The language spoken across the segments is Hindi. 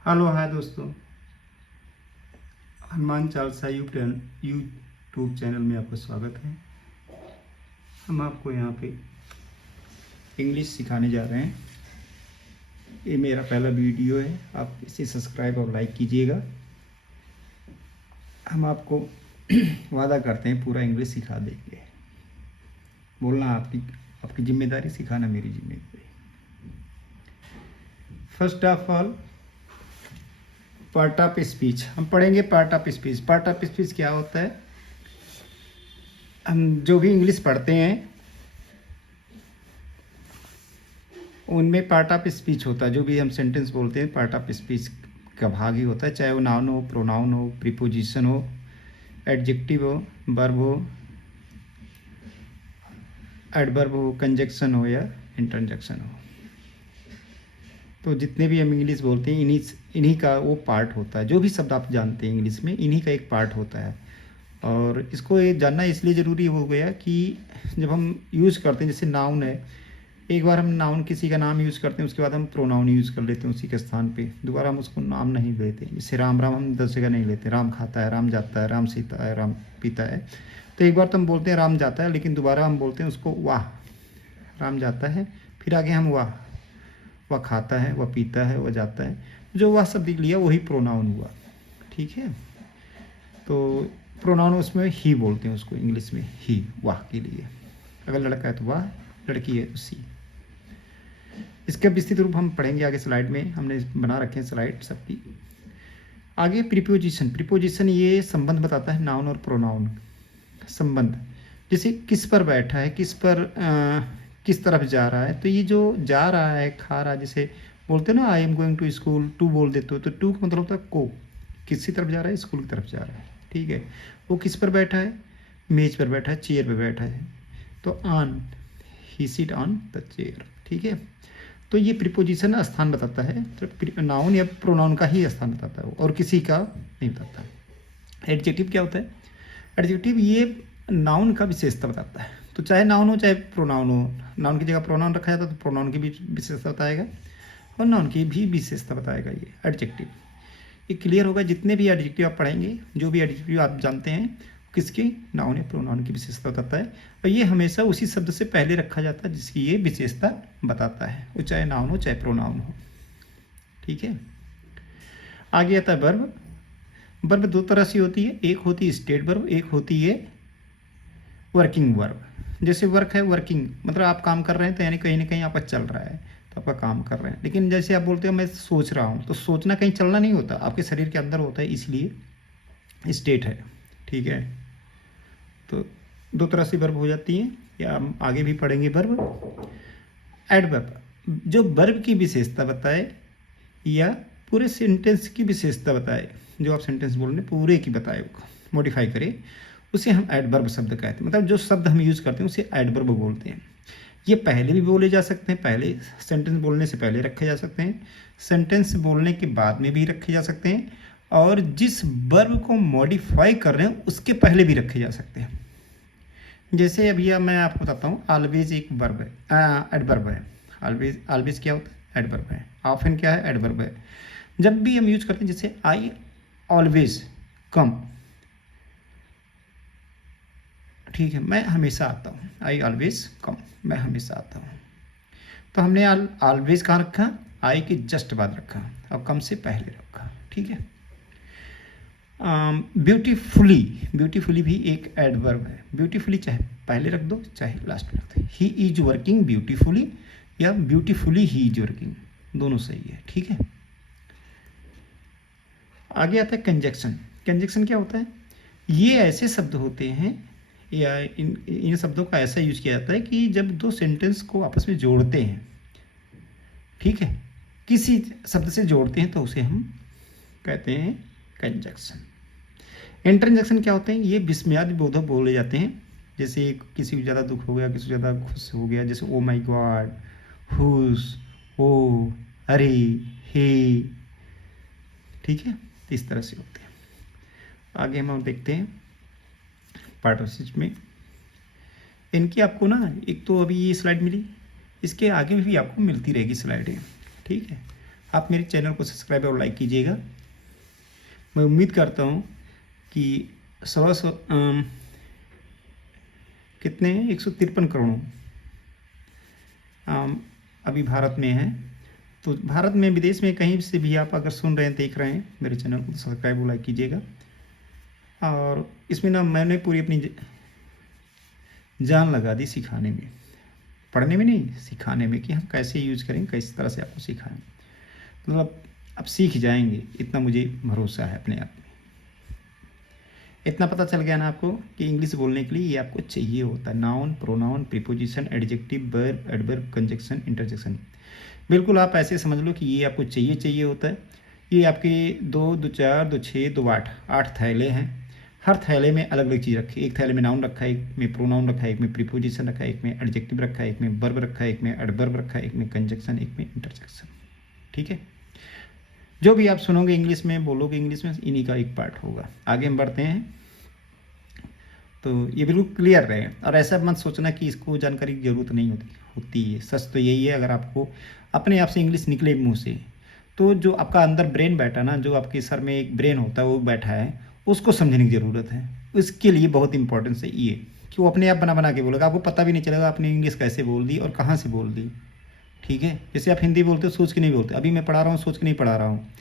हेलो हाय दोस्तों, हनुमान चालीसा यूट्यूब चैनल में आपका स्वागत है। हम आपको यहाँ पे इंग्लिश सिखाने जा रहे हैं। ये मेरा पहला वीडियो है, आप इसे सब्सक्राइब और लाइक कीजिएगा। हम आपको वादा करते हैं पूरा इंग्लिश सिखा देंगे। बोलना आपकी आपकी जिम्मेदारी, सिखाना मेरी जिम्मेदारी। First of all, part of speech हम पढ़ेंगे। Part of speech, part of speech क्या होता है? हम जो भी इंग्लिश पढ़ते हैं उनमें पार्ट ऑफ स्पीच होता है। जो भी हम सेंटेंस बोलते हैं पार्ट ऑफ स्पीच का भाग ही होता है, चाहे वो नाउन हो, प्रोनाउन हो, प्रीपोजिशन हो, एडजेक्टिव हो, वर्ब हो, एडवर्ब हो, कंजक्शन हो या इंटरजेक्शन हो। तो जितने भी हम इंग्लिश बोलते हैं इन्हीं का वो पार्ट होता है। जो भी शब्द आप जानते हैं इंग्लिश में, इन्हीं का एक पार्ट होता है। और इसको ये जानना इसलिए ज़रूरी हो गया कि जब हम यूज़ करते हैं, जैसे नाउन है, एक बार हम नाउन किसी का नाम यूज़ करते हैं, उसके बाद हम प्रोनाउन यूज़ कर लेते हैं उसी के स्थान पे। दोबारा हम उसको नाम नहीं लेते। जैसे राम राम हम 10 जगह नहीं लेते। राम खाता है, राम जाता है, राम सीता है, राम पीता है। तो एक बार तो हम बोलते हैं राम जाता है, लेकिन दोबारा हम बोलते हैं उसको वाह। राम जाता है, फिर आगे हम वाह। वह खाता है, वह पीता है, वह जाता है। जो वह शब्द लिया वही प्रोनाउन हुआ। ठीक है। तो प्रोनाउन उसमें ही बोलते हैं उसको इंग्लिश में, ही, वाह के लिए। अगर लड़का है तो वाह, लड़की है तो सी। इसका विस्तृत रूप हम पढ़ेंगे आगे स्लाइड में। हमने बना रखे हैं स्लाइड सबकी। आगे प्रीपोजिशन। प्रीपोजिशन ये संबंध बताता है, नाउन और प्रोनाउन संबंध। जैसे किस पर बैठा है, किस तरफ जा रहा है। तो ये जो जा रहा है, खा रहा है, जैसे बोलते हैं ना I am going to school, to बोल देते हो तो टू का मतलब होता है को, किसी तरफ जा रहा है, स्कूल की तरफ जा रहा है। ठीक है। वो किस पर बैठा है? मेज पर बैठा है, चेयर पर बैठा है। तो on, he sit on the chair. ठीक है। तो ये प्रीपोजिशन स्थान बताता है, तो नाउन या प्रोनाउन का ही स्थान बताता है वो, और किसी का नहीं बताता। एडजेक्टिव क्या होता है? एडजेक्टिव ये नाउन का विशेषता बताता है। तो चाहे नाउन हो चाहे प्रोनाउन हो, नाउन की जगह प्रोनाउन रखा जाता है तो प्रोनाउन की भी विशेषता बताएगा और नाउन की भी विशेषता बताएगा ये एडजेक्टिव। ये क्लियर होगा। जितने भी एडजेक्टिव आप पढ़ेंगे, जो भी एडजेक्टिव आप जानते हैं, किसकी, नाउन या प्रोनाउन की विशेषता बताता है। और ये हमेशा उसी शब्द से पहले रखा जाता है जिसकी ये विशेषता बताता है, वो चाहे नाउन हो चाहे प्रोनाउन हो। ठीक है। आगे आता है वर्ब। वर्ब दो तरह से होती है, एक होती है स्टेट वर्ब, एक होती है वर्किंग वर्ब। जैसे वर्क है, वर्किंग मतलब आप काम कर रहे हैं, तो यानी कहीं ना कहीं आपका चल रहा है, तो आपका काम कर रहे हैं। लेकिन जैसे आप बोलते हो मैं सोच रहा हूँ, तो सोचना कहीं चलना नहीं होता, आपके शरीर के अंदर होता है, इसलिए स्टेट है। ठीक है। तो दो तरह से वर्ब हो जाती हैं, या हम आगे भी पढ़ेंगे वर्ब। एडवर्ब जो वर्ब की विशेषता बताए या पूरे सेंटेंस की विशेषता बताए, जो आप सेंटेंस बोल रहे हैं पूरे की बताए, मॉडिफाई करे, उसे हम एडवर्ब शब्द कहते हैं। मतलब जो शब्द हम यूज़ करते हैं उसे एडवर्ब बोलते हैं। ये पहले भी बोले जा सकते हैं, पहले सेंटेंस बोलने से पहले रखे जा सकते हैं, सेंटेंस बोलने के बाद में भी रखे जा सकते हैं, और जिस वर्ब को मॉडिफाई कर रहे हैं उसके पहले भी रखे जा सकते हैं। जैसे अभी मैं आपको बताता हूँ, ऑलवेज एक वर्ब है, एडवर्ब है। ऑलवेज, ऑलवेज क्या होता है? एडवर्ब है। ऑफन क्या है? एडवर्ब है। जब भी हम यूज करते हैं, जैसे आई ऑलवेज कम, ठीक है, मैं हमेशा आता हूँ। आई ऑलवेज कम, मैं हमेशा आता हूँ। तो हमने ऑलवेज कहाँ रखा? आई के जस्ट बाद रखा, और कम से पहले रखा। ठीक है। ब्यूटीफुली, ब्यूटीफुली भी एक एडवर्ब है। ब्यूटीफुली चाहे पहले रख दो चाहे लास्ट में रख दो। ही इज वर्किंग ब्यूटीफुली या ब्यूटीफुली ही इज वर्किंग, दोनों सही है। ठीक है। आगे आता है कंजक्शन। कंजक्शन क्या होता है? ये ऐसे शब्द होते हैं, या इन शब्दों का ऐसा यूज किया जाता है कि जब दो सेंटेंस को आपस में जोड़ते हैं, ठीक है, किसी शब्द से जोड़ते हैं, तो उसे हम कहते हैं कंजक्शन। इंटरजेक्शन क्या होते हैं? ये विस्मयादि बोधक बोले जाते हैं। जैसे किसी को ज़्यादा दुख हो गया, किसी को ज़्यादा खुश हो गया, जैसे ओ माई गॉड, हुस, ओ, अरे, हे। ठीक है। तो इस तरह से होते हैं। आगे हम देखते हैं पार्ट ऑफ स्पीच में। इनकी आपको ना, एक तो अभी ये स्लाइड मिली, इसके आगे भी आपको मिलती रहेगी स्लाइडें। ठीक है। आप मेरे चैनल को सब्सक्राइब और लाइक कीजिएगा। मैं उम्मीद करता हूँ कि कितने 153 करोड़ अभी भारत में हैं। तो भारत में, विदेश में, कहीं से भी आप अगर सुन रहे हैं, देख रहे हैं मेरे चैनल को, तो सब्सक्राइब और लाइक कीजिएगा। और इसमें ना मैंने पूरी अपनी जान लगा दी सिखाने में, पढ़ने में नहीं, सिखाने में, कि हम कैसे यूज़ करें, किस तरह से आपको सिखाएं। मतलब आप सीख जाएंगे, इतना मुझे भरोसा है अपने आप में। इतना पता चल गया ना आपको कि इंग्लिश बोलने के लिए ये आपको चाहिए होता है: noun, pronoun, preposition, adjective, verb, adverb, conjunction, interjection. बिल्कुल आप ऐसे समझ लो कि ये आपको चाहिए होता है। ये आपके 2, 2, 4, 2, 6, 2, 8 थैले हैं। हर थैले में अलग अलग चीज़ रखी है। एक थैले में नाउन रखा है, एक में प्रोनाउन रखा है, एक में प्रीपोजिशन रखा है, एक में एडजेक्टिव रखा है, एक में वर्ब रखा है, एक में एडवर्ब रखा है, एक में कंजक्शन, एक में इंटरजेक्शन। ठीक है, जो भी आप सुनोगे इंग्लिश में, बोलोगे इंग्लिश में, इन्हीं का एक पार्ट होगा। आगे हम बढ़ते हैं। तो ये बिल्कुल क्लियर रहे, और ऐसा मत सोचना कि इसको जानकारी की ज़रूरत नहीं होती है। सच तो यही है, अगर आपको अपने आप से इंग्लिश निकले मुंह से, तो जो आपका अंदर ब्रेन बैठा ना, जो आपके सर में एक ब्रेन होता है वो बैठा है, उसको समझने की ज़रूरत है। इसके लिए बहुत इंपॉर्टेंस है ये, कि वो अपने आप बना बना के बोलेगा, आपको पता भी नहीं चलेगा आपने इंग्लिश कैसे बोल दी और कहाँ से बोल दी। ठीक है, जैसे आप हिंदी बोलते हो सोच के नहीं बोलते। अभी मैं पढ़ा रहा हूँ, सोच के नहीं पढ़ा रहा हूँ।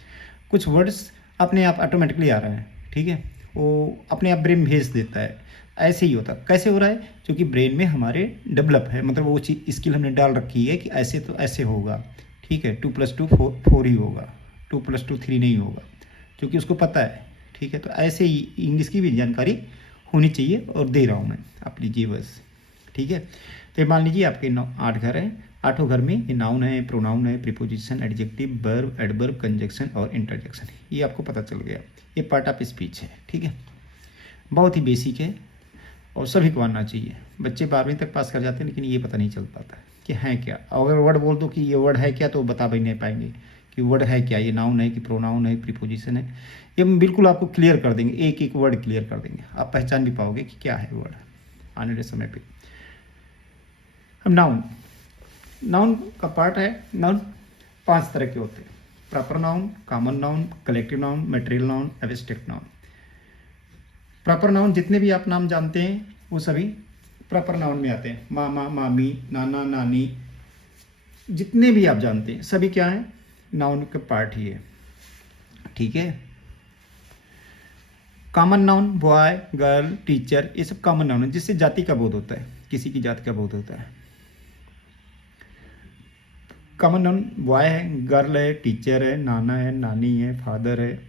कुछ वर्ड्स अपने आप ऑटोमेटिकली आ रहा है। ठीक है, वो अपने आप ब्रेन भेज देता है। ऐसे ही होता, कैसे हो रहा है? क्योंकि ब्रेन में हमारे डेवलप है, मतलब वो चीज़, स्किल हमने डाल रखी है कि ऐसे तो ऐसे होगा। ठीक है, 2 + 2 4 ही होगा, 2 + 2 3 नहीं होगा, क्योंकि उसको पता है। ठीक है, तो ऐसे ही इंग्लिश की भी जानकारी होनी चाहिए, और दे रहा हूँ मैं, आप लीजिए बस। ठीक है, तो मान लीजिए आपके 8 घर हैं। 8 घर में ये नाउन है, प्रोनाउन है, preposition, adjective, verb, adverb, conjunction और इंटरजेक्शन। ये आपको पता चल गया। ये पार्ट ऑफ स्पीच है। ठीक है, बहुत ही बेसिक है और सभी को आना चाहिए। बच्चे 12वीं तक पास कर जाते हैं, लेकिन ये पता नहीं चल पाता कि है क्या। अगर वर्ड बोल दो कि ये वर्ड है क्या, तो बता भी नहीं पाएंगे कि वर्ड है क्या, ये नाउन है कि प्रोनाउन है, प्रीपोजिशन है। ये बिल्कुल आपको क्लियर कर देंगे, एक एक वर्ड क्लियर कर देंगे। आप पहचान भी पाओगे कि क्या है वर्ड आने वाले समय पे। अब नाउन का पार्ट है। नाउन 5 तरह के होते हैं: proper noun, common noun, collective noun, material noun, abstract noun. Proper noun जितने भी आप नाम जानते हैं वो सभी प्रॉपर नाउन में आते हैं। मामा, मामी, नाना, नानी, जितने भी आप जानते हैं सभी क्या है, नाउन का पार्ट ही है। ठीक है, common noun boy, girl, teacher, ये सब कॉमन नाउन है, जिससे जाति का बोध होता है, किसी की जाति का बोध होता है। कॉमन नाउन बॉय है, गर्ल है, टीचर है, नाना है, नानी है, फादर है,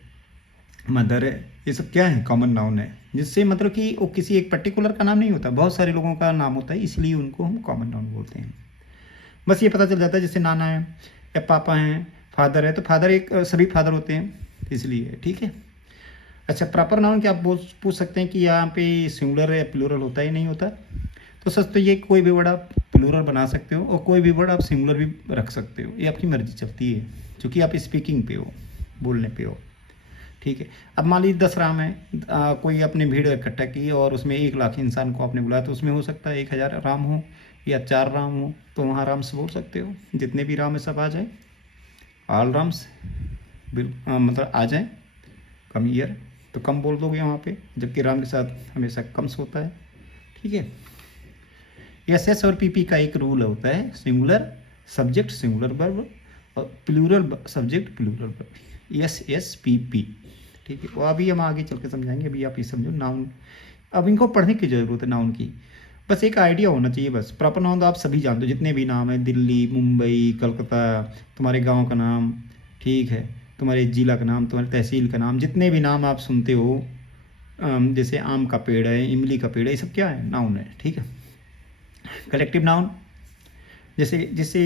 मदर है, ये सब क्या है, कॉमन नाउन है। जिससे मतलब कि वो किसी एक पर्टिकुलर का नाम नहीं होता, बहुत सारे लोगों का नाम होता है, इसलिए उनको हम कॉमन नाउन बोलते हैं। बस ये पता चल जाता है, जैसे नाना है या पापा हैं, फादर है, तो फादर एक सभी फादर होते हैं, इसलिए। ठीक है, अच्छा, प्रॉपर नाउन क्या आप पूछ सकते हैं कि यहाँ पे सिंगुलर या प्लूरल होता है, नहीं होता। तो सच तो ये कोई भी वर्ड आप प्लूरल बना सकते हो, और कोई भी वर्ड आप सिंगुलर भी रख सकते हो, ये आपकी मर्जी चलती है, क्योंकि आप स्पीकिंग पे हो, बोलने पे हो। ठीक है, अब मान लीजिए 10 राम है, कोई अपने भीड़ इकट्ठा की और उसमें 1 लाख इंसान को आपने बुलाया, तो उसमें हो सकता है 1000 राम हो या 4 राम हो, तो वहाँ राम से बोल सकते हो। जितने भी राम है सब आ जाए, ऑल राम्स मतलब आ जाए, कम ईयर, तो कम बोल दोगे वहाँ पे, जबकि राम के साथ हमेशा कम्स होता है। ठीक है, एस और पीपी का एक रूल होता है: सिंगुलर सब्जेक्ट सिंगुलर वर्ब, और plural subject plural verb, SSPP। ठीक है, वो अभी हम आगे चल के समझाएंगे, अभी आप ये समझो नाउन। अब इनको पढ़ने की ज़रूरत है नाउन की, बस एक आइडिया होना चाहिए बस। प्रॉपर नाउन तो आप सभी जानते हो, जितने भी नाम है, दिल्ली, मुंबई, कलकत्ता, तुम्हारे गांव का नाम, ठीक है, तुम्हारे ज़िला का नाम, तुम्हारे तहसील का नाम, जितने भी नाम आप सुनते हो, जैसे आम का पेड़ है, इमली का पेड़ है, ये सब क्या है, नाउन है। ठीक है, कलेक्टिव नाउन जैसे जिससे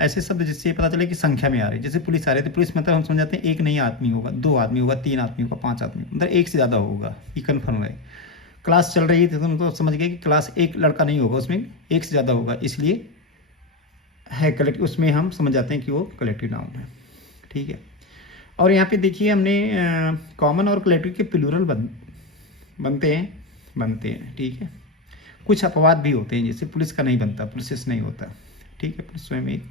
ऐसे शब्द जिससे पता चले कि संख्या में आ रहे हैं, जैसे पुलिस आ रही है, तो पुलिस मतलब हम समझ जाते हैं एक नहीं आदमी होगा, 2 आदमी होगा, 3 आदमी होगा, 5 आदमी, मतलब एक से ज़्यादा होगा, ये कन्फर्म है। क्लास चल रही थी तो हम तो समझ गए कि क्लास एक लड़का नहीं होगा, उसमें एक से ज़्यादा होगा, इसलिए है कलेक्टिव, उसमें हम समझ जाते हैं कि वो कलेक्टिव नाउन है। ठीक है, और यहाँ पे देखिए हमने कॉमन और कलेक्टिव के प्लूरल बनते हैं। ठीक है, कुछ अपवाद भी होते हैं, जैसे पुलिस का नहीं बनता, पुलिस नहीं होता। ठीक है, पुलिस स्वयं एक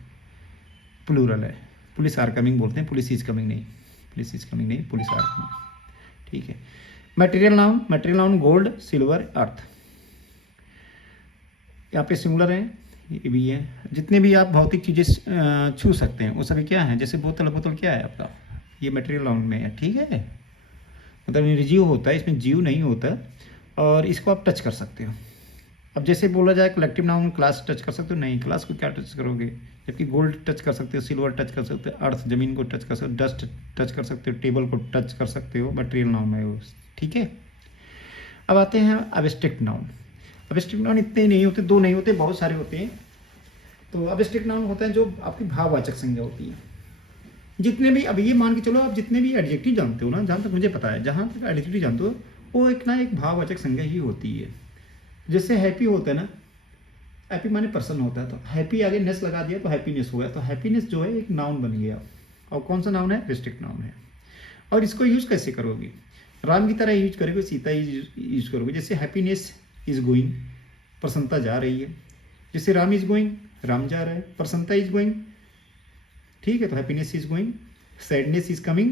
प्लूरल है। पुलिस आर कमिंग बोलते हैं, पुलिस इज कमिंग नहीं, पुलिस इज कमिंग नहीं, पुलिस आर कमिंग। ठीक है। मटेरियल नाउन गोल्ड, सिल्वर, अर्थ। यहाँ पे सिंगुलर है, ये भी है। जितने भी आप भौतिक चीज़ें छू सकते हैं वो सभी क्या है, जैसे बोतल क्या है आपका, ये मटेरियल नाउन में है। ठीक है, मतलब निर्जीव होता है, इसमें जीव नहीं होता, और इसको आप टच कर सकते हो। अब जैसे बोला जाए कलेक्टिव नाउन, क्लास टच कर सकते हो, नहीं, क्लास को क्या टच करोगे, जबकि गोल्ड टच कर सकते हो, सिल्वर टच कर सकते हो, अर्थ जमीन को टच कर सकते हो, डस्ट टच कर सकते हो, टेबल को टच कर सकते हो, मटेरियल नाउन में वो। ठीक है। अब आते हैं एब्स्ट्रैक्ट नाउन। एब्स्ट्रैक्ट नाउन इतने नहीं होते, दो नहीं होते, बहुत सारे होते हैं। तो एब्स्ट्रैक्ट नाउन होता है जो आपकी भाववाचक संज्ञा होती है। जितने भी, अब ये मान के चलो आप जितने भी एडजेक्टिव जानते हो ना, जहाँ तक मुझे पता है, जहाँ तक एडजेक्टिव जानते हो वो एक ना एक भाववाचक संज्ञा ही होती है। जैसे हैप्पी होता है ना, हैप्पी माने प्रसन्न होता है, तो हैप्पी आगे नेस लगा दिया तो हैप्पीनेस हो गया, तो हैप्पीनेस जो है एक नाउन बन गया। और कौन सा नाउन है, एब्स्ट्रैक्ट नाउन है। और इसको यूज कैसे करोगे, राम की तरह यूज करोगे, सीता यूज करोगे। जैसे हैप्पीनेस इज गोइंग, प्रसन्नता जा रही है। जैसे राम इज गोइंग, राम जा रहा है, प्रसन्नता इज गोइंग। ठीक है, तो happiness is going. Sadness is coming,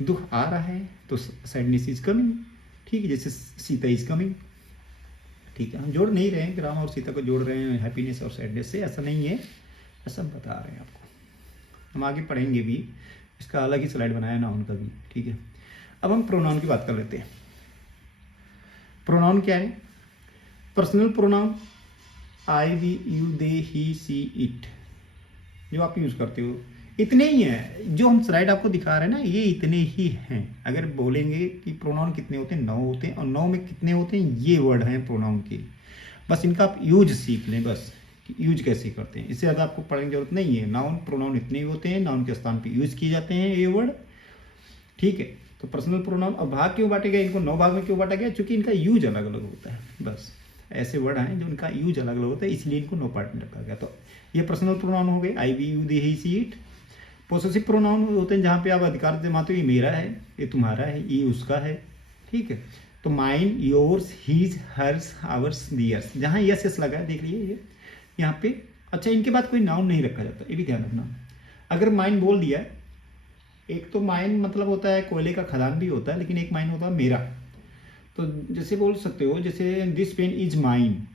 दुख आ रहा है तो सैडनेस इज कमिंग। ठीक है, जैसे सीता इज कमिंग। ठीक है, हम जोड़ नहीं रहे हैं कि राम और सीता को जोड़ रहे हैं हैप्पीनेस और सैडनेस से, ऐसा नहीं है, ऐसा हम बता रहे हैं आपको। हम आगे पढ़ेंगे भी, इसका अलग ही स्लाइड बनाया नाउन का भी। ठीक है, अब हम प्रोनाउन की बात कर लेते हैं। प्रोनाउन क्या है, personal pronoun I, we, you, they, he, she, it, जो आप यूज़ करते हो, इतने ही हैं। जो हम स्लाइड आपको दिखा रहे हैं ना, ये इतने ही हैं। अगर बोलेंगे कि प्रोनाउन कितने होते हैं, 9 होते हैं, और 9 में कितने होते हैं, ये वर्ड हैं प्रोनाउन के। बस इनका आप यूज सीख लें, बस कि यूज कैसे करते हैं, इससे ज़्यादा आपको पढ़ने की जरूरत नहीं है। नाउन प्रोनाउन इतने ही होते हैं, नाउन के स्थान पर यूज किए जाते हैं ये वर्ड। ठीक है, तो पर्सनल प्रोनाउन। अब भाग क्यों बांटे गए, इनको 9 भाग में क्यों बांटा गया, क्योंकि इनका यूज अलग अलग होता है। बस ऐसे वर्ड हैं जो इनका यूज अलग अलग होता है, इसलिए इनको 9 पार्ट में रखा गया। तो ये पर्सनल प्रोनाउन हो गए, I, we, you, they, he, she, it. Possessive pronoun होते हैं जहाँ पे आप अधिकार जमाते हो, ये मेरा है, ये तुम्हारा है, ये उसका है। ठीक है, तो mine, yours, his, hers, ours, theirs, जहाँ यस यस लगा है देख लीजिए ये यहाँ पे। अच्छा, इनके बाद कोई नाउन नहीं रखा जाता, ये भी ध्यान रखना। अगर माइन बोल दिया, एक तो माइन मतलब होता है कोयले का खदान भी होता है, लेकिन एक माइन होता है मेरा। तो जैसे बोल सकते हो, जैसे this pen is mine,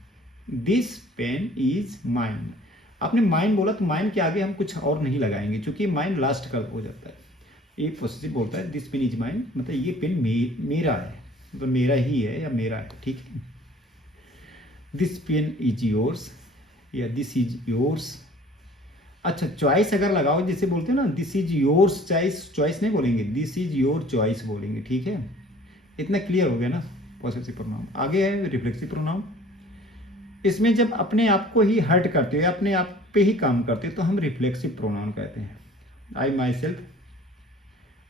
this pen is mine. आपने माइन बोला तो माइन के आगे हम कुछ और नहीं लगाएंगे, क्योंकि माइन लास्ट का हो जाता है। ये पॉजिटिव बोलता है, दिस पेन इज माइन, मतलब ये पेन मेरा है, मतलब मेरा ही है या मेरा है। ठीक है, दिस पेन इज योर्स या दिस इज योर्स। अच्छा, चॉइस अगर लगाओ, जैसे बोलते हो ना, this is yours choice, choice नहीं बोलेंगे, दिस इज योर चॉइस बोलेंगे। ठीक है, इतना क्लियर हो गया ना पॉसेसिव प्रोनाउन। आगे है रिफ्लेक्सिव प्रोनाउन। इसमें जब अपने आप को ही हर्ट करते हो, अपने आप पे ही काम करते हो, तो हम रिफ्लेक्सिव प्रोनाउन कहते हैं। आई माई सेल्फ,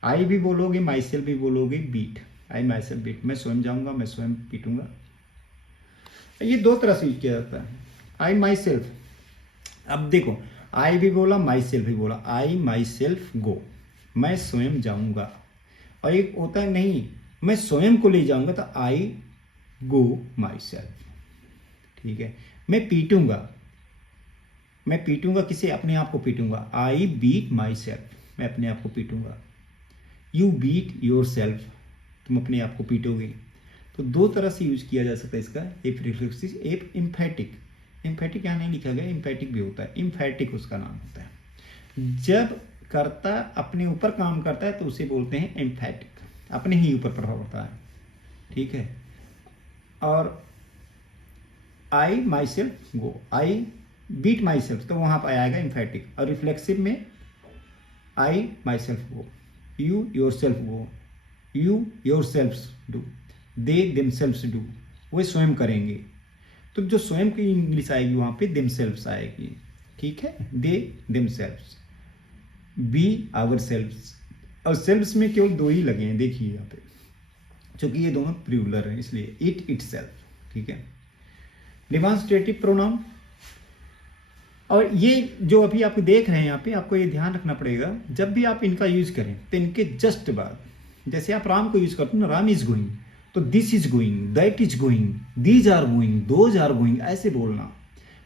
आई भी बोलोगे, माई सेल्फ भी बोलोगे, beat, I myself beat, मैं स्वयं जाऊंगा, मैं स्वयं पीटूंगा। ये 2 तरह से यूज किया जाता है, आई माई सेल्फ। अब देखो, आई भी बोला, माई सेल्फ भी बोला, आई माई सेल्फ गो, मैं स्वयं जाऊंगा। और एक होता है नहीं, मैं स्वयं को ले जाऊंगा, तो आई गो माई सेल्फ। ठीक है, मैं पीटूंगा, मैं पीटूंगा किसे, अपने आप को पीटूंगा, आई बीट माई सेल्फ, मैं अपने आप को पीटूंगा। यू बीट योर सेल्फ, तुम अपने आप को पीटोगे। तो 2 तरह से यूज किया जा सकता है इसका, एक रिफ्लेक्सिव, एक इम्फेटिक। इम्फेटिक यहाँ नहीं लिखा गया, इम्फेटिक भी होता है, इम्फेटिक उसका नाम होता है। जब कर्ता अपने ऊपर काम करता है तो उसे बोलते हैं इम्फेटिक, अपने ही ऊपर प्रभाव होता है। ठीक है, और I myself go, I beat myself, तो वहाँ पर आएगा इम्फेटिक। और रिफ्लेक्सिव में I myself go, you yourself go, you yourself do, they themselves do, वे स्वयं करेंगे। तो जो स्वयं की इंग्लिश आएगी वहाँ पे देम सेल्फ्स आएगी। ठीक है, they themselves, we ourselves. और सेल्फ्स में केवल 2 ही लगे हैं, देखिए यहाँ पे, क्योंकि ये दोनों प्लूरल हैं, इसलिए इट इट सेल्फ। ठीक है, डिमॉन्स्ट्रेटिव प्रोनाउन। और ये जो अभी आप देख रहे हैं यहाँ पे, आपको ये ध्यान रखना पड़ेगा, जब भी आप इनका यूज करें तो इनके जस्ट बाद, जैसे आप राम को यूज करते हो ना, राम इज गोइंग, तो this is going, that is going, these are going, those are going, ऐसे बोलना।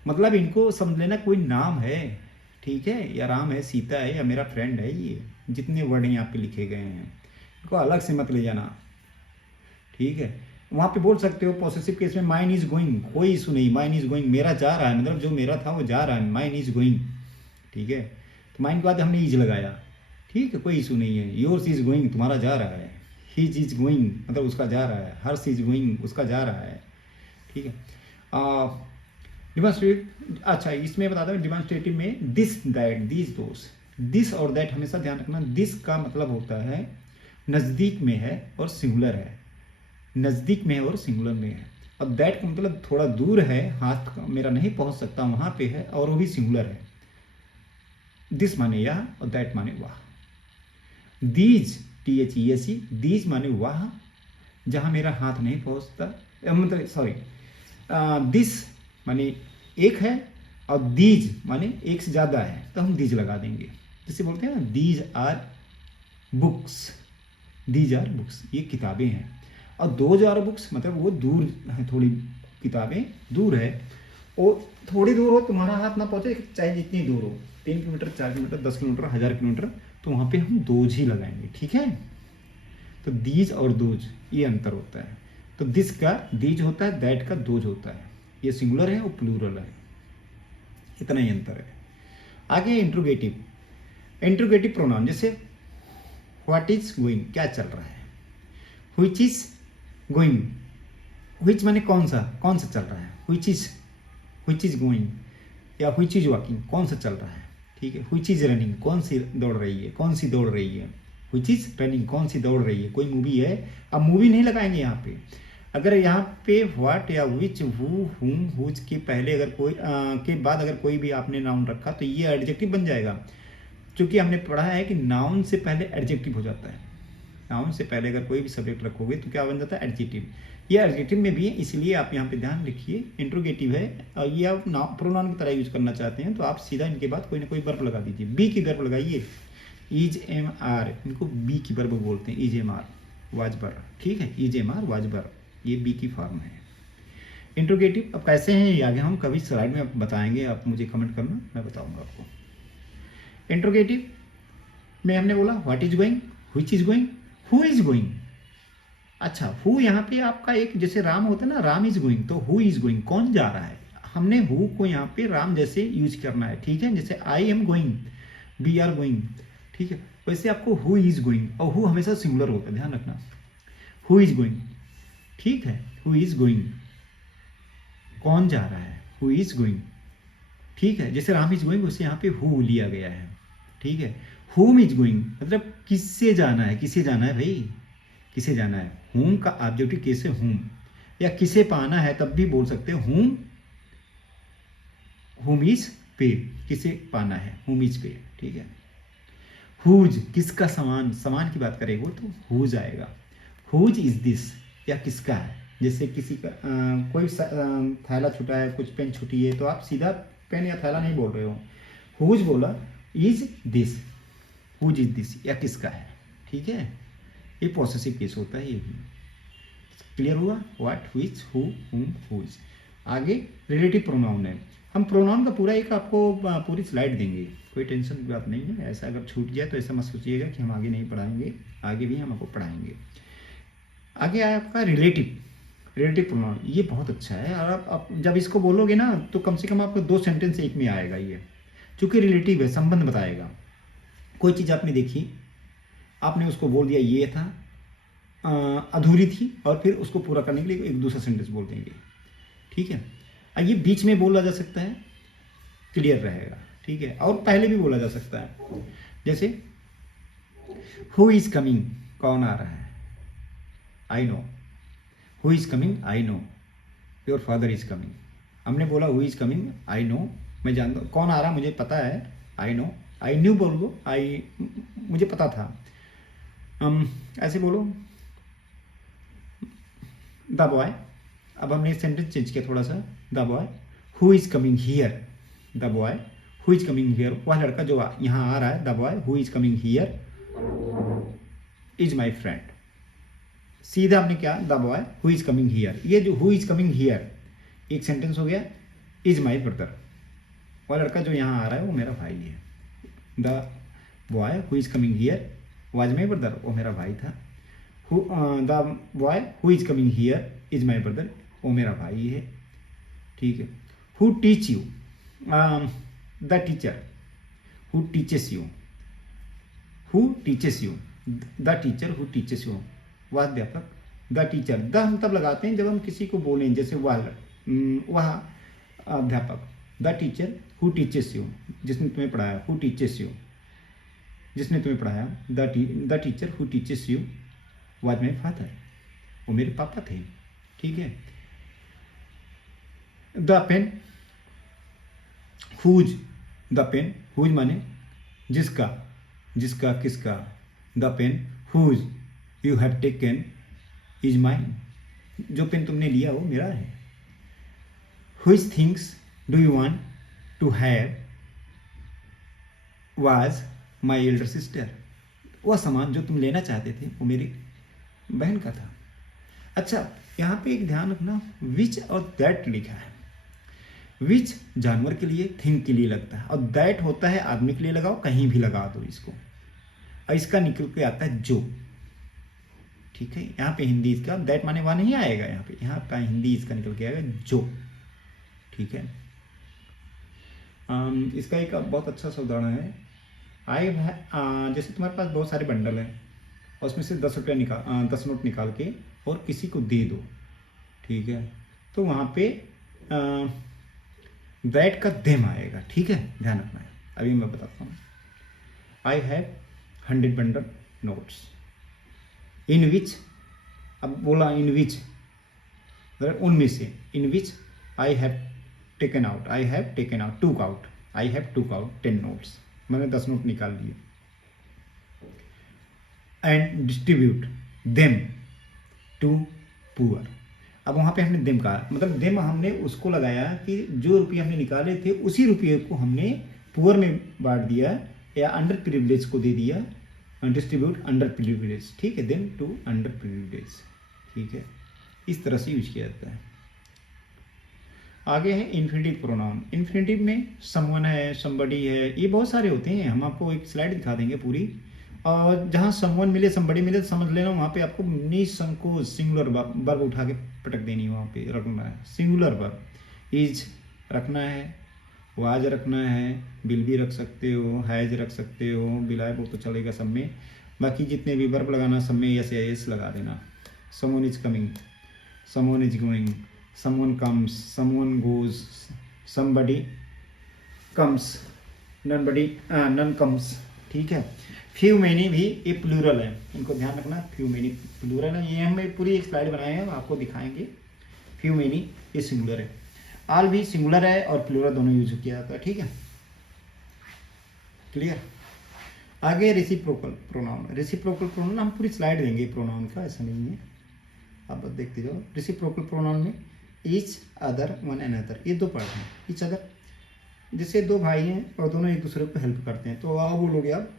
मतलब इनको समझ लेना कोई नाम है। ठीक है, या राम है, सीता है, या मेरा फ्रेंड है, ये जितने वर्ड यहाँ पे लिखे गए हैं इनको अलग से मत ले जाना, ठीक है। वहाँ पे बोल सकते हो पॉसेसिव केस में माइन इज गोइंग, कोई इशू नहीं, माइन इज गोइंग, मेरा जा रहा है, मतलब जो मेरा था वो जा रहा है, माइन इज गोइंग, ठीक है। तो माइन के बाद हमने इज लगाया, ठीक है, कोई इशू नहीं है। योर्स इज गोइंग, तुम्हारा जा रहा है। हिज इज गोइंग, मतलब उसका जा रहा है। हर्स इज गोइंग, उसका जा रहा है, ठीक है। डिमॉन्स्ट्रेट, अच्छा इसमें बताता हूँ डिमॉन्स्ट्रेटिव में this, that, these, those. This और दैट हमेशा ध्यान रखना, दिस का मतलब होता है नज़दीक में है और सिंगुलर है, नज़दीक में है और सिंगुलर में है। और दैट का मतलब थोड़ा दूर है, हाथ मेरा नहीं पहुंच सकता वहाँ पे है, और वो भी सिंगुलर है। दिस माने यह और दैट माने वह। दीज, THESE, दीज माने वह जहाँ मेरा हाथ नहीं पहुँचता, मतलब सॉरी, दिस माने एक है और दीज माने एक से ज़्यादा है, तो हम दीज लगा देंगे। जैसे बोलते हैं ना, these are books, these are books, ये किताबें हैं। और दोज आर बुक्स मतलब वो दूर है, थोड़ी किताबें दूर है, वो थोड़ी दूर हो, तुम्हारा हाथ ना पहुँचे, चाहे जितनी दूर हो, 3 किलोमीटर, 4 किलोमीटर, 10 किलोमीटर, 1000 किलोमीटर, तो वहाँ पे हम दोज ही लगाएंगे, ठीक है। तो दीज और दोज ये अंतर होता है। तो दिस का दीज होता है, दैट का दोज होता है, ये सिंगुलर है और प्लूरल है, इतना ही अंतर है। आगे इंट्रोगेटिव, इंट्रोगेटिव प्रोनाउन, जैसे व्हाट इज गोइंग, क्या चल रहा है। व्हिच इज गोइंग, व्हिच माने कौन सा चल रहा है। व्हिच इज गोइंग, या व्हिच इज वॉकिंग, कौन सा चल रहा है, ठीक है। व्हिच इज रनिंग, कौन सी दौड़ रही है, कौन सी दौड़ रही है। व्हिच इज रनिंग, कौन सी दौड़ रही है, कोई मूवी है। अब मूवी नहीं लगाएंगे यहाँ पे। अगर यहाँ पे व्हाट या विच, हु, हुम, हुज के पहले अगर कोई के बाद अगर कोई भी आपने नाउन रखा तो ये एडजेक्टिव बन जाएगा, क्योंकि हमने पढ़ा है कि नाउन से पहले एडजेक्टिव हो जाता है। नाउन से पहले अगर कोई भी सब्जेक्ट रखोगे तो क्या बन जाता है, एडजेक्टिव। ये एडजेक्टिव में भी है, इसलिए आप यहाँ पे ध्यान रखिए, इंट्रोगेटिव है और ये आप प्रोनाउन की तरह यूज करना चाहते हैं तो आप सीधा इनके बाद कोई ना कोई वर्ब लगा दीजिए। बी की वर्ब लगाइए, इज एम आर, इनको बी की वर्ब बोलते हैं, इज एम आर वाज बर, ठीक है, इज एम आर वाज बर, ये बी की फॉर्म है। इंट्रोगेटिव अब कैसे हैं ये आगे हम कभी स्लाइड में आप बताएंगे, आप मुझे कमेंट करना, मैं बताऊंगा आपको। इंट्रोगेटिव में हमने बोला what is going, which is going, who is going. अच्छा, हु यहाँ पे आपका एक जैसे राम होता है ना, राम इज गोइंग, तो हु इज गोइंग, कौन जा रहा है। हमने हु को यहाँ पे राम जैसे यूज करना है, ठीक है। जैसे I am going, we are going, ठीक है, वैसे आपको हु इज गोइंग, और हु हमेशा सिंगुलर होता है, ध्यान रखना। हु इज गोइंग, ठीक है, हु इज गोइंग, कौन जा रहा है, हु इज गोइंग, ठीक है। जैसे राम इज गोइंग वैसे यहाँ पे हु लिया गया है, ठीक है। हुम इज गोइंग मतलब किससे जाना है, किसे जाना है भाई, किसे जाना है। हुम का ऑब्जेक्टिव केस है हुम, या किसे पाना है तब भी बोल सकते हो हुम, हुम इज पे, किसे पाना है, हुम इज पे, ठीक है। हुज किसका सामान, सामान की बात करेंगे तो हुज आएगा। हुज इज दिस, या किसका है। जैसे किसी का कोई थैला छूटा है, कुछ पेन छूटी है, तो आप सीधा पेन या थैला नहीं बोल रहे हो, हुज बोला, is this, whose is this, या किसका है, ठीक है। ये पॉसेसिव केस होता है, ये भी क्लियर हुआ। व्हाट, व्हिच, हु, हुम, हुज। आगे रिलेटिव प्रोनाउन है, हम प्रोनाउन का पूरा एक आपको पूरी स्लाइड देंगे, कोई टेंशन की बात नहीं है। ऐसा अगर छूट जाए तो ऐसा मत सोचिएगा कि हम आगे नहीं पढ़ाएंगे, आगे भी हम आपको पढ़ाएंगे। आगे आया आपका रिलेटिव, रिलेटिव प्रोनाउन, ये बहुत अच्छा है। और आप जब इसको बोलोगे ना तो कम से कम आपको 2 सेंटेंस एक में आएगा ये, चूँकि रिलेटिव है, संबंध बताएगा। कोई चीज़ आपने देखी, आपने उसको बोल दिया ये था, अधूरी थी, और फिर उसको पूरा करने के लिए एक दूसरा सेंटेंस बोल देंगे, ठीक है। ये बीच में बोला जा सकता है, क्लियर रहेगा, ठीक है। और पहले भी बोला जा सकता है, जैसे हु इज कमिंग, कौन आ रहा है, I know. Who is coming, I know, your father is coming. हमने बोला who is coming, I know, मैं जानता हूँ कौन आ रहा, मुझे पता है, आई नो। आई न्यू बोल दो, आई, मुझे पता था। ऐसे बोलो द बॉय, अब हमने सेंटेंस चेंज किया थोड़ा सा, the boy who is coming here, the boy who is coming here, वह लड़का जो यहाँ आ रहा है, the boy who is coming here is my friend. सीधा हमने क्या, the boy who is coming here, ये जो हु इज कमिंग हियर एक सेंटेंस हो गया, इज माई ब्रदर, वह लड़का जो यहाँ आ रहा है वो मेरा भाई है। The boy who is coming here was my brother, वो मेरा भाई था। The boy who is coming here is my brother, वो मेरा भाई है। ठीक है। Who teach you, the teacher who teaches you, who teaches you, the teacher who teaches you, वह अध्यापक। द टीचर, द हम तब लगाते हैं जब हम किसी को बोलें, जैसे वह अध्यापक। The teacher who teaches you, जिसने तुम्हें पढ़ाया, हु टीचेस यू, जिसने तुम्हें पढ़ाया। The teacher who teaches you was my father, वो मेरे पापा थे। ठीक है। The pen, whose, the pen, whose माने जिसका, जिसका किसका। The pen whose you have taken is mine, जो पेन तुमने लिया वो मेरा है। Whose things do you want to have was my elder sister, वह सामान जो तुम लेना चाहते थे वो मेरी बहन का था। अच्छा, यहाँ पे एक ध्यान रखना, विच और दैट लिखा है। विच जानवर के लिए, थिंग के लिए लगता है, और दैट होता है आदमी के लिए लगाओ, कहीं भी लगा दो इसको, और इसका निकल के आता है जो। ठीक है। यहाँ पे हिंदी इसका दैट माने वहाँ नहीं आएगा, यहाँ का हिंदी इसका निकल के आएगा जो। ठीक है। इसका एक बहुत अच्छा सा उदाहरण है। जैसे तुम्हारे पास बहुत सारे बंडल हैं और उसमें से 10 रुपया 10 नोट निकाल के और किसी को दे दो। ठीक है। तो वहाँ पे दैट का देम आएगा। ठीक है, ध्यान रखना है। अभी मैं बताता हूँ। I have 100 bundle notes in which, अब बोला इन विच, उनमें से, in which I have taken out, I have taken out, took out, I have took out 10 notes, मैंने 10 नोट निकाल लिए। And distribute them to poor, अब वहाँ पे हमने देम कहा, मतलब देम हमने उसको लगाया कि जो रुपये हमने निकाले थे उसी रुपये को हमने पुअर में बांट दिया या अंडर प्रिविलेज को दे दिया। Distribute under privilege. ठीक है। Them to under privilege. ठीक है। इस तरह से यूज किया जाता है। आगे है इन्फिनिटिव प्रोनाउन। इन्फिनिटिव में समवन है, समबडी है, ये बहुत सारे होते हैं। हम आपको एक स्लाइड दिखा देंगे पूरी, और जहाँ समवन मिले, समबडी मिले तो समझ लेना वहाँ पे आपको निसंकोच सिंगुलर वर्ब उठा के पटक देनी, वहाँ पे रखना है सिंगुलर वर्ब। इज रखना है, वाज रखना है, बिल भी रख सकते हो, हैज रख सकते हो, बिलाए वो तो चलेगा सब में। बाकी जितने भी वर्ब लगाना सब में यस या यस लगा देना। Someone is coming, someone is going, someone comes, someone goes, somebody comes, none comes. ठीक है। फ्यू मैनी भी ये प्लूरल है, इनको ध्यान रखना। फ्यू मैनी प्लूरल है, ये हम पूरी एक स्लाइड बनाए हैं, आपको दिखाएंगे। फ्यू मैनी ये सिंगुलर है। ऑल भी सिंगुलर है और प्लूरल दोनों यूज किया जाता है। ठीक है, क्लियर। आगे रेसिप्रोकल प्रोनाउन। रेसिप्रोकल प्रोनाउन हम पूरी स्लाइड देंगे प्रोनाउन का, ऐसा नहीं है, आप बस देखते जाओ। रेसिप्रोकल प्रोनाउन में ईच अदर वन अनदर, ये दो पार्ट हैं। ईच अदर जैसे दो भाई हैं और दोनों एक दूसरे को हेल्प करते हैं, तो आप बोलोगे, आप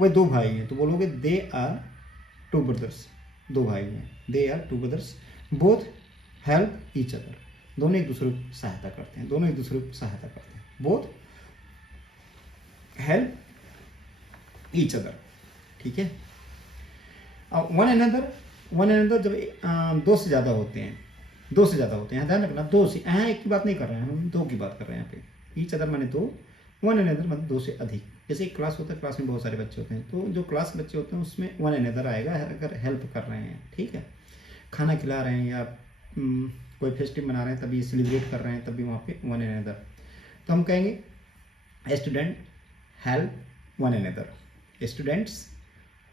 वह दो भाई हैं तो बोलोगे दे आर टू ब्रदर्स, दो भाई हैं, they are two brothers, both help each other, दोनों एक दूसरे को सहायता करते हैं, दोनों एक दूसरे को सहायता करते हैं, बोथ हेल्प ईच अदर। ठीक है। वन अनदर जब दो से ज़्यादा होते हैं, दो से ज़्यादा होते हैं, ध्यान रखना, दो से, यहाँ एक की बात नहीं कर रहे हैं हम, दो की बात कर रहे हैं यहाँ पे। ईच अदर माने दो, वन अनदर मतलब दो से अधिक। जैसे एक क्लास होता है, क्लास में बहुत सारे बच्चे होते हैं, तो जो क्लास बच्चे होते हैं उसमें वन अनदर आएगा अगर हेल्प कर रहे हैं। ठीक है। खाना खिला रहे हैं या कोई फेस्टिव मना रहे हैं, तभी सेलिब्रेट कर रहे हैं, तभी वहाँ पे वन अनदर। तो हम कहेंगे student help one another, students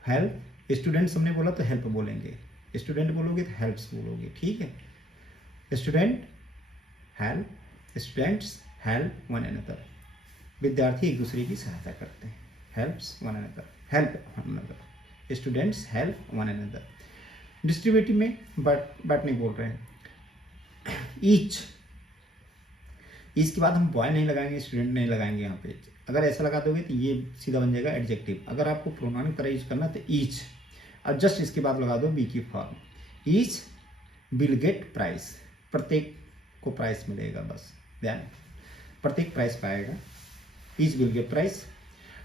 help, students हमने बोला तो हेल्प बोलेंगे, स्टूडेंट बोलोगे तो हेल्प्स बोलोगे। ठीक है। Student help, students help one another, विद्यार्थी एक दूसरे की सहायता करते हैं, helps one another, help one another, students help one another. Distributive में बट नहीं बोल रहे हैं। ईच, ईच के बाद हम बॉय नहीं लगाएंगे, स्टूडेंट नहीं लगाएंगे यहाँ पे। अगर ऐसा लगा दोगे तो ये सीधा बन जाएगा एडजेक्टिव। अगर आपको प्रोनाउन की तरह यूज करना तो ईच, और जस्ट इसके बाद लगा दो बी की form. Each will get prize, प्रत्येक को प्राइस मिलेगा, बस ध्यान, प्रत्येक प्राइस पाएगा, each will get price,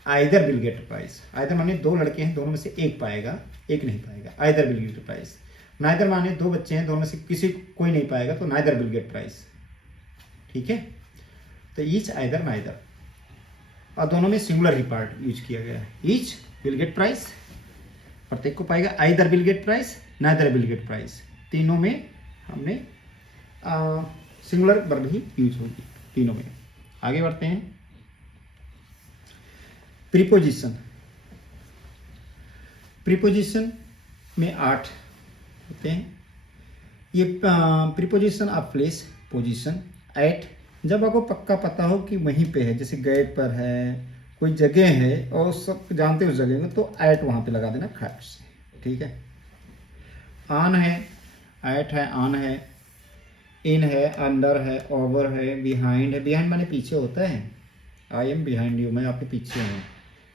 either will get price. Either माने दो लड़के हैं, दोनों में से एक पाएगा, एक नहीं पाएगा, either will get price. Neither माने दो बच्चे हैं, दोनों में से किसी कोई नहीं पाएगा, तो नाइदर विल गेट प्राइस, ठीक है। तो ईच, आइदर, नाइदर, और दोनों में सिंगुलर ही पार्ट यूज किया गया है। ईच विल गेट प्राइस, प्रत्येक को पाएगा, either will get price, neither will get price, तीनों में हमने सिंगुलर वर्ब ही यूज होगी तीनों में। आगे बढ़ते हैं। प्रीपोजिशन, प्रीपोजिशन में 8 होते हैं। ये preposition of place, position, at, जब आपको पक्का पता हो कि वहीं पे है, जैसे गेट पर है, कोई जगह है और सब जानते हो उस जगह में, तो एट वहाँ पे लगा देना खाट से, ठीक है। ऑन है, एट है, ऑन है, इन है, अंडर है, ओवर है, बिहाइंड है। बिहाइंड माने पीछे होता है, आई एम बिहाइंड यू, मैं आपके पीछे हूँ।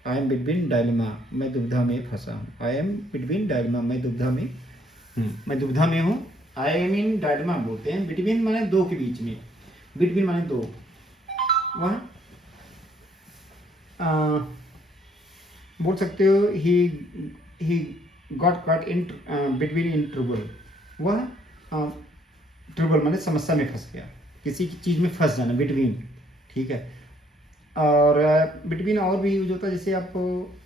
आई एम बिटवीन डायलेमा, मैं दुविधा में फंसा हूँ। आई एम बिटवीन डायलेमा, मैं दुविधा में हूँ, मैं दुविधा में हूँ। आई एम इन डायलेमा बोलते हैं। बिटवीन माने दो के बीच में, बिटवीन माने दो, वहाँ बोल सकते हो he got caught in between in trouble, वह ट्रबल माने समस्या में फंस गया, किसी की चीज़ में फंस जाना, बिटवीन, ठीक है। और बिटवीन और भी यूज होता है, जैसे आप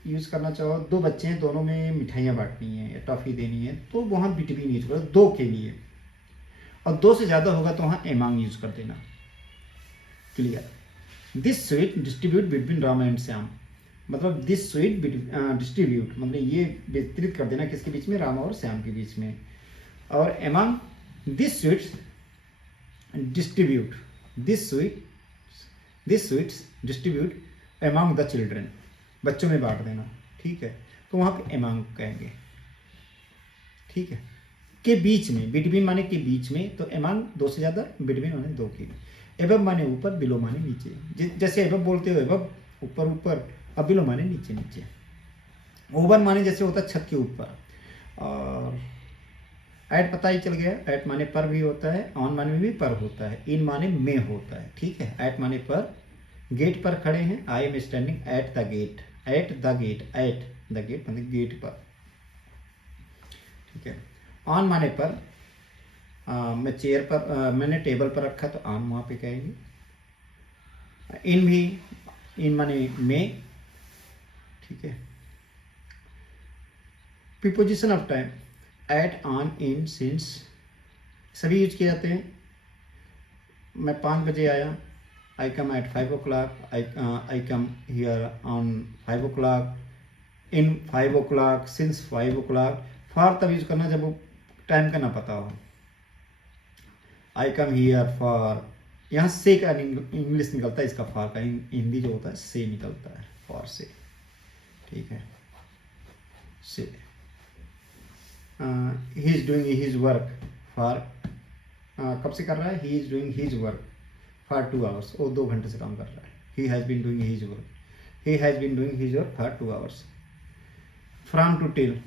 यूज़ करना चाहो, दो बच्चे हैं, दोनों में मिठाइयाँ बांटनी है या टॉफ़ी देनी है, तो वहाँ बिटवीन यूज करो, दो के लिए। और दो से ज़्यादा होगा तो वहाँ एमांग यूज कर देना, clear. This sweet distribute between Ram and Shyam, मतलब दिस स्वीट डिस्ट्रीब्यूट मतलब ये वितरित कर देना किसके बीच में, राम और श्याम के बीच में। और among this sweets distribute, this sweets distribute among the children, बच्चों में बांट देना, ठीक है। तो वहाँ पे एमांग कहेंगे, ठीक है। के बीच में, बिटवीन माने के बीच में, तो एमांग दो से ज़्यादा, बिटवीन माने दो के। एबव माने ऊपर, बिलो माने नीचे, जैसे एबव बोलते हो एबव ऊपर ऊपर, अब बिलो माने नीचे नीचे। ओवर माने जैसे होता है छत के ऊपर। और एट पता ही चल गया, एट माने पर भी होता है, ऑन माने भी पर होता है, इन माने में होता है, ठीक है। एट माने पर, गेट पर खड़े हैं, I am standing at the gate, at the gate, at the gate मतलब गेट पर, ठीक है। ऑन माने पर, मैं चेयर पर, मैंने टेबल पर रखा तो ऑन वहाँ पे कहेंगे। इन भी, इन माने में, ठीक है। Preposition of time, at, on, in, since, सभी यूज किए जाते हैं। मैं 5 बजे आया, I come at 5 o'clock, I come here on 5 o'clock, in 5 o'clock, since 5 o'clock। For तब यूज करना जब वो टाइम का ना पता हो। आई कम हियर फॉर, यहाँ से का इंग्लिश निकलता है, इसका फॉर का हिंदी जो होता है से निकलता है, फॉर से, ठीक है, से। He is doing his work for, कब से कर रहा है, he is doing his work for 2 hours, वो 2 घंटे से काम कर रहा है। He has been doing his work, he has been doing his work for 2 hours। From to till,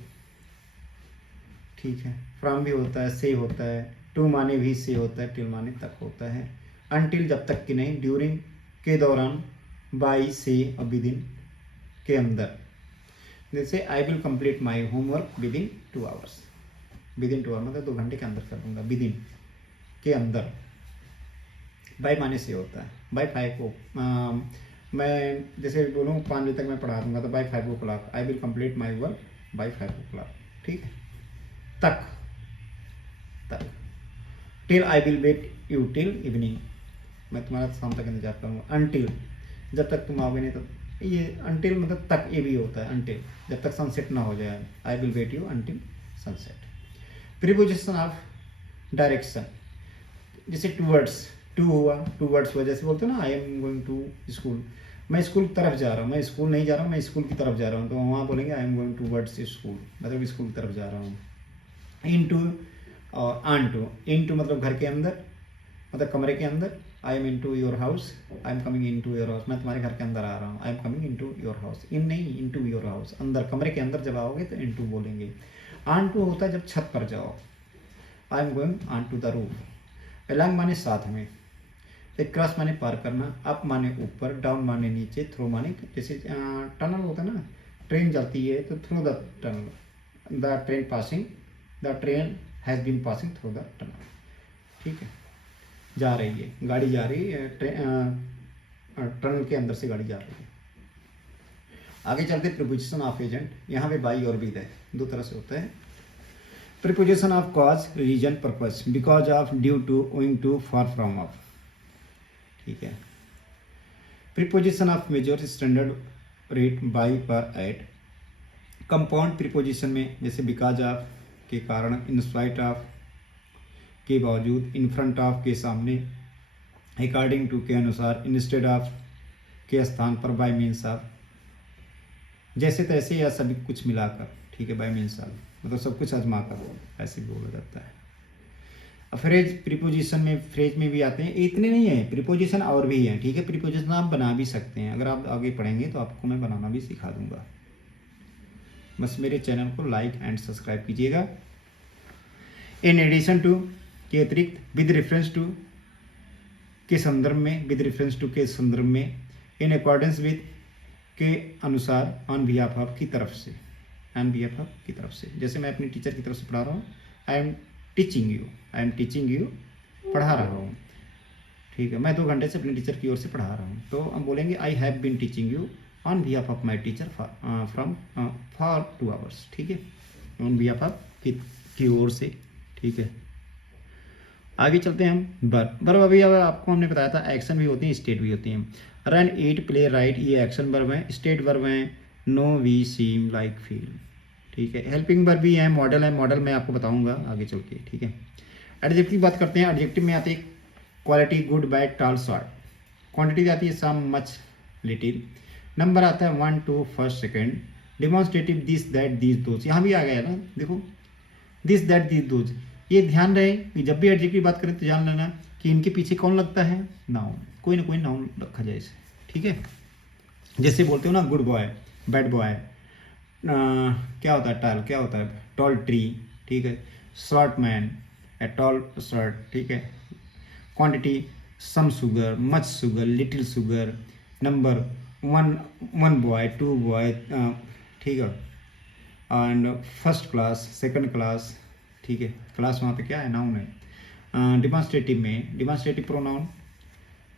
ठीक है, फ्रॉम भी होता है, से होता है, टू माने भी से होता है, टिल माने तक होता है। अनटिल जब तक कि नहीं, ड्यूरिंग के दौरान, बाई से और विदिन के अंदर। जैसे आई will complete my homework within 2 hours, within 2 hours मतलब 2 घंटे के अंदर कर दूंगा, विदिन के अंदर। बाई माने से होता है, बाई 5 को मैं जैसे बोलूँ 5 बजे तक मैं पढ़ा दूंगा, तो by 5 o'clock I will complete my work by 5 o'clock, ठीक है। तक, तक, till I will wait you till evening, मैं तुम्हारा शाम तक इंतजार करूँगा। अनटिल, जब तक तुम आओगे नहीं, तो ये अनटिल मतलब तक, ये भी होता है अनटिल, जब तक सनसेट ना हो जाए, I will wait you until sunset. Preposition of direction, जैसे टूवर्ड्स, टू हुआ, टूवर्ड्स हुआ, जैसे बोलते हो ना, I am going to school, मैं स्कूल की तरफ जा रहा हूँ, मैं स्कूल नहीं जा रहा हूँ, मैं स्कूल की तरफ जा रहा हूँ, तो वहाँ बोलेंगे I am going towards school, मतलब स्कूल की तरफ जा रहा हूँ। इन टू और ऑन टू, इन टू मतलब घर के अंदर, मतलब कमरे के अंदर, I am into your house, I am coming into your house, मैं तुम्हारे घर के अंदर आ रहा हूँ, I am coming into your house. In नहीं, इन टू योर हाउस, अंदर कमरे के अंदर जब आओगे तो इन टू बोलेंगे। ऑन टू होता है जब छत पर जाओ, I am going onto the roof, along माने साथ में, अक्रॉस माने पार करना, अप माने ऊपर, डाउन माने नीचे, थ्रू माने जैसे टनल होता है ना, ट्रेन जाती है तो through the tunnel, the train passing, the train has been passing through the tunnel. ठीक है, जा रही है गाड़ी, जा रही है टनल के अंदर से गाड़ी जा रही है। आगे चलते प्रीपोजिशन ऑफ एजेंट। यहाँ पे बाई और विद है, दो तरह से होता है। Preposition of cause, reason, purpose, because of, due to, owing to, for from of. ठीक है। Preposition of measure, standard, rate, by, per, at. Compound preposition में जैसे बिकॉज ऑफ के कारण, इन स्पाइट ऑफ के बावजूद, इन फ्रंट ऑफ के सामने, अकॉर्डिंग टू के अनुसार, इंस्टेड ऑफ के स्थान पर, बाय मीन्स ऑफ, जैसे तैसे या सभी कुछ मिलाकर। ठीक है, बाय मीन्स ऑफ मतलब सब कुछ आजमा कर, ऐसे भी बोला जाता है। अब फ्रेज प्रीपोजिशन में, फ्रेज में भी आते हैं, इतने नहीं है प्रीपोजिशन और भी हैं। ठीक है, प्रीपोजिशन आप बना भी सकते हैं, अगर आप आगे पढ़ेंगे तो आपको मैं बनाना भी सिखा दूंगा। बस मेरे चैनल को लाइक एंड सब्सक्राइब कीजिएगा। इन एडिशन टू के अतिरिक्त, विद रेफरेंस टू के संदर्भ में, विद रेफरेंस टू के संदर्भ में, इन अकॉर्डेंस विद के अनुसार, ऑन बिहाफ ऑफ की तरफ से, ऑन बिहाफ ऑफ की तरफ से। जैसे मैं अपनी टीचर की तरफ से पढ़ा रहा हूँ, I am teaching you, I am teaching you, पढ़ा रहा हूँ। ठीक है, मैं 2 घंटे से अपने टीचर की ओर से पढ़ा रहा हूँ, तो हम बोलेंगे I have been teaching you on behalf of my teacher from for 2 hours. ठीक है, ऑन बिहाफ ऑफ की ओर से। ठीक है, आगे चलते हैं हम वर्ब। अभी अब आपको हमने बताया था एक्शन भी होती हैं, स्टेट भी होती हैं। रन, ईट, प्ले, राइट, ये एक्शन वर्ब हैं। स्टेट वर्ब हैं know, we, seem, like, feel. ठीक है, हेल्पिंग वर्ब भी हैं, मॉडल है, मॉडल मैं आपको बताऊंगा आगे चल के। ठीक है, एडजेक्टिव की बात करते हैं। एडजेक्टिव में आती है quality, good, bad, tall, short. Quantity आती है सम, मच, लिटिल। नंबर आता है 1, 2, first, second. Demonstrative this, that, these, those. यहाँ भी आ गया ना, देखो दिस, दैट, दीज, दोज। ये ध्यान रहे कि जब भी एडजेक्टिव की बात करें तो जान लेना कि इनके पीछे कौन लगता है, नाउन। कोई ना कोई नाउन रखा जाए इसे। ठीक है, जैसे बोलते हो ना गुड बॉय, बैड बॉय, क्या होता है टॉल, क्या होता है टॉल ट्री। ठीक है, short man, a tall shirt. ठीक है, quantity some sugar, much sugar, little sugar. Number 1 boy, 2 boy. ठीक है, and first class, second class. ठीक है, क्लास वहाँ पे क्या है, नाउन है। डिमॉन्स्ट्रेटिव में, डिमॉन्स्ट्रेटिव प्रोनाउन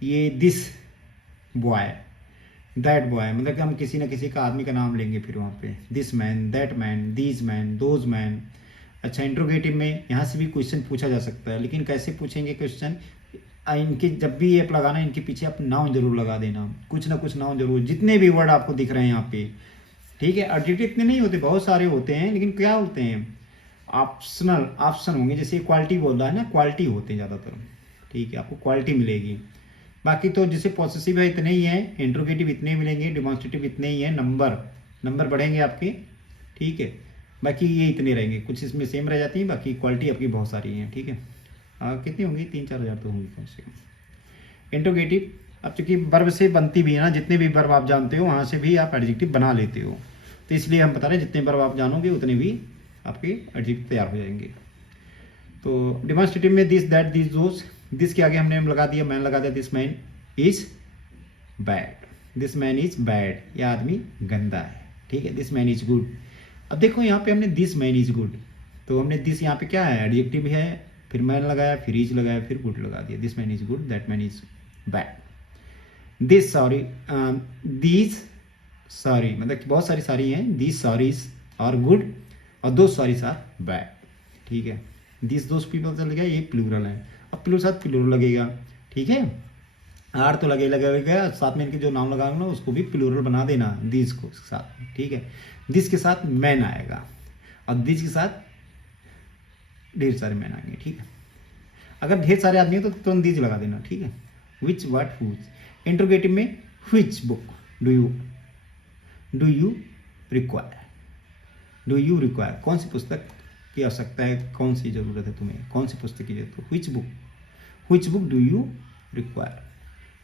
ये दिस बॉय, दैट बॉय, मतलब कि हम किसी न किसी का आदमी का नाम लेंगे फिर वहाँ पे, this man, that man, these man, those man. अच्छा, इंट्रोगेटिव में यहाँ से भी क्वेश्चन पूछा जा सकता है, लेकिन कैसे पूछेंगे क्वेश्चन, इनके जब भी ऐप लगाना इनके पीछे आप नाउन जरूर लगा देना, कुछ ना कुछ नाउन जरूर, जितने भी वर्ड आपको दिख रहे हैं यहाँ पे। ठीक है, एडजेक्टिव इतने नहीं होते, बहुत सारे होते हैं, लेकिन क्या होते हैं ऑप्शनल, ऑप्शन होंगे। जैसे क्वालिटी बोल रहा है ना, क्वालिटी होते हैं ज़्यादातर। ठीक है, आपको क्वालिटी मिलेगी। बाकी तो जैसे पॉसेसिव है इतने ही हैं, इंट्रोगेटिव इतने ही मिलेंगे, डिमॉन्स्ट्रेटिव इतने ही हैं, नंबर बढ़ेंगे आपके। ठीक है, बाकी ये इतने रहेंगे, कुछ इसमें सेम रह जाती हैं, बाकी क्वालिटी आपकी बहुत सारी हैं। ठीक है, कितनी होंगी, 3-4 हज़ार तो होंगी कम से कम। इंट्रोगेटिव अब चूंकि वर्ब से बनती भी है ना, जितने भी वर्ब आप जानते हो वहाँ से भी आप एडजेक्टिव बना लेते हो, तो इसलिए हम बता रहे हैं जितने वर्ब आप जानोगे उतने भी आपके एडजेक्टिव तैयार हो जाएंगे। तो डिमॉन्स्ट्रेटिव में this, that, this, those. This के आगे हमने लगा दिया, मैन लगा दिया, this man is bad, this man is bad, यह आदमी गंदा है। ठीक है, दिस मैन इज गुड। अब देखो यहाँ पे हमने दिस मैन इज गुड, तो हमने दिस यहाँ पे क्या है, एडजेक्टिव है, फिर मैन लगाया, फिर इज लगाया, फिर गुड लगा दिया। This man is good, that man is bad. This sorry, these sorry, मतलब बहुत सारी सारी हैं, दीज सॉरीज आर गुड और दो सॉरीज आर बैड। ठीक है, दिस दोज पीपल चल गया, ये प्लूरल है, अब प्लूरल साथ प्लूरल लगेगा। ठीक है, आर तो लगेगा, साथ में इनके जो नाम लगाएंगे ना उसको भी प्लूरल बना देना, दिस को साथ। ठीक है, दिस के साथ मैन आएगा और दिस के साथ ढेर सारे मैन आएंगे। ठीक है, अगर ढेर सारे आदमी हैं तो तुरंत दिस लगा देना। ठीक है, विच, व्हाट, हुज। इंट्रोगेटिव में which book do you require, do you require, कौन सी पुस्तक की आवश्यकता है, कौन सी ज़रूरत है तुम्हें, कौन सी पुस्तक की जरूरत है। Which book do you require,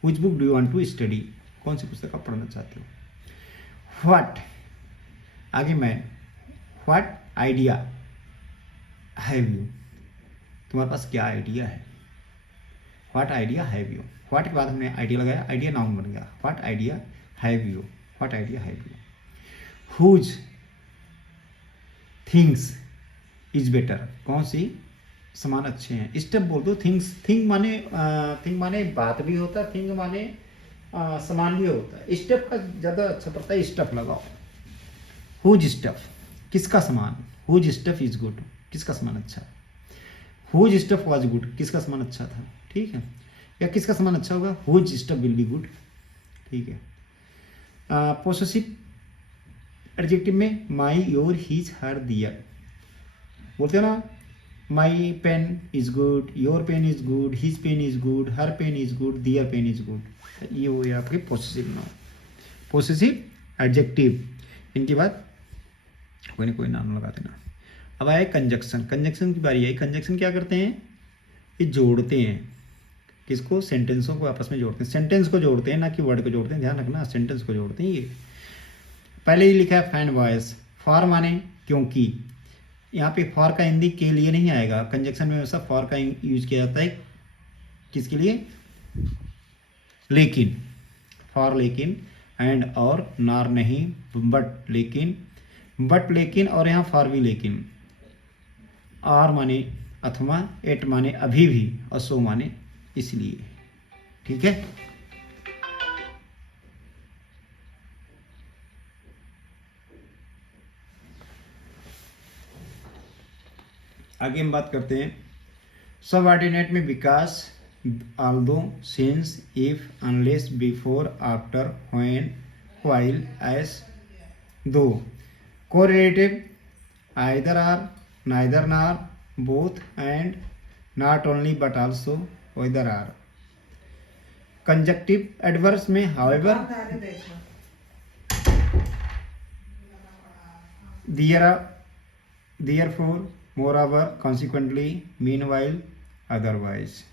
which book do you want to study, कौन सी पुस्तक आप पढ़ना चाहते हो। व्हाट, आगे मैं, व्हाट आइडिया हैव यू, तुम्हारे पास क्या आइडिया है। What idea have you, what के बाद हमने आइडिया लगाया, आइडिया नाउन बन गया, what idea have you, what idea have you. Whose things is better, कौन सी सामान अच्छे हैं। स्टेप बोल दो, थिंग्स, थिंग माने बात भी होता है, थिंग माने सामान भी होता है। स्टेप का ज़्यादा अच्छा पड़ता है, स्टफ लगाओ। हुज स्टफ, किसका सामान, हुज स्टफ इज गुड, किसका सामान अच्छा, हुज स्टफ वाज गुड, किसका सामान अच्छा था, ठीक है। या किसका सामान अच्छा होगा, whose stuff will be good, ठीक है। पोसेसिव एडजेक्टिव में माई, योर, हिज, हर, दियर बोलते हैं ना, my pen is good, your pen is good, his pen is good, her pen is good, their pen is good, ये हो गया आपके पोसेसिव नाउन, पोसेसिव एडजेक्टिव। इनके बाद कोई ना कोई नाम लगा देना। अब आया कंजक्शन, कंजक्शन की बारी आई। कंजक्शन क्या करते हैं, ये जोड़ते हैं, किसको, सेंटेंसों को आपस में जोड़ते हैं, सेंटेंस को जोड़ते हैं, ना कि वर्ड को जोड़ते हैं, ध्यान रखना, सेंटेंस को जोड़ते हैं। ये पहले ही लिखा है फैन वॉइस, फॉर माने क्योंकि, यहाँ पे फॉर का हिंदी के लिए नहीं आएगा, कंजक्शन में हमेशा फॉर का यूज किया जाता है, किसके लिए, लेकिन, फॉर लेकिन, एंड और, नार नहीं, बट लेकिन, बट लेकिन, और यहाँ फॉर भी लेकिन, आर माने अथवा, एट माने अभी भी, और सो माने इसलिए, ठीक है। आगे हम बात करते हैं सबऑर्डिनेट में विकास, although, since, if, unless, before, after, when, while, as, though। correlative either are, neither nor, both and, not only but also, whether are। conjunctive adverbs में however, therefore, moreover, consequently, meanwhile, otherwise।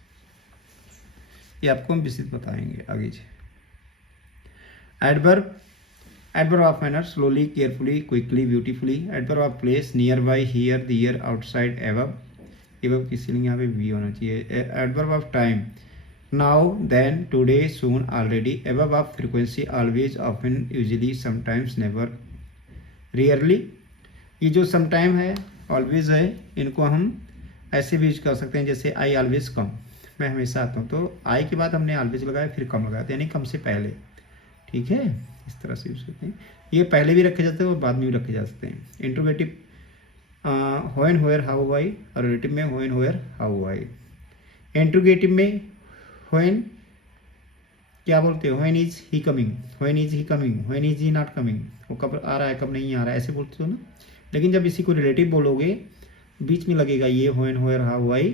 ये आपको हम विस्तृत बताएंगे आगे से। Adverb, adverb of manner, slowly, carefully, quickly, beautifully. Adverb of place, near by, here, there, outside, above, above की स्पेलिंग यहाँ पे वी होना चाहिए। Adverb of time, now, then, today, soon, already. Above of frequency, always, often, usually, sometimes, never, rarely. ये जो समटाइम है, ऑलवेज है, इनको हम ऐसे भी यूज कर सकते हैं, जैसे आई ऑलवेज कम, मैं हमेशा आता हूँ, तो आई के बाद हमने ऑलवेज लगाया, फिर कम लगाया, यानी कम से पहले, ठीक है, इस तरह से यूज करते हैं। ये पहले भी रखे जाते हैं और बाद में भी रखे जा सकते हैं। Interrogative, when, where, how, why, और रिलेटिव में when, where, how, why. Interrogative में व्हेन क्या बोलते हो, when is he coming, when is he coming, when is he not coming, वो कब आ रहा है कब नहीं आ रहा है, ऐसे बोलते हो ना। लेकिन जब इसी को रिलेटिव बोलोगे, बीच में लगेगा ये व्हेन, वेयर, हाउ, व्हाई,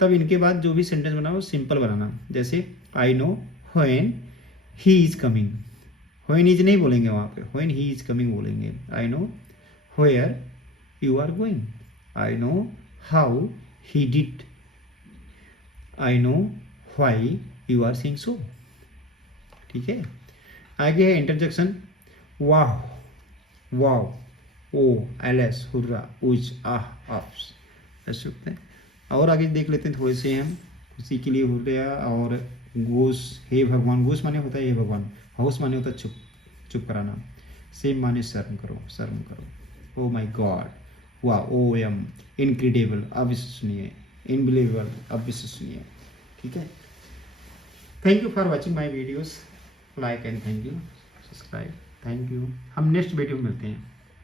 तब इनके बाद जो भी सेंटेंस बनाओ सिंपल बनाना। जैसे I know when he is coming, when is नहीं बोलेंगे वहाँ पे, व्हेन ही इज कमिंग बोलेंगे। I know where you are going, I know how he did, I know why you are saying so, ठीक है। आगे है इंटरजेक्शन, वाह, वाओ, ओ, एलएस, हुर्रा, उज, आह, आफ्स, ऐसे होते हैं। और आगे देख लेते हैं थोड़े से हम, खुशी के लिए हुर्रा, और घोष, हे भगवान, घोष माने होता है हे भगवान, हाउस माने होता है चुप, चुप कराना, सेम माने शर्म करो, शर्म करो, ओ माई गॉड, वाह, ओ एम, इनक्रेडिबल, अविश्वसनीय, इनबिलीवेबल, अविश्वसनीय, ठीक है। Thank you for watching my videos, like and thank you, subscribe, thank you. हम नेक्स्ट वीडियो में मिलते हैं।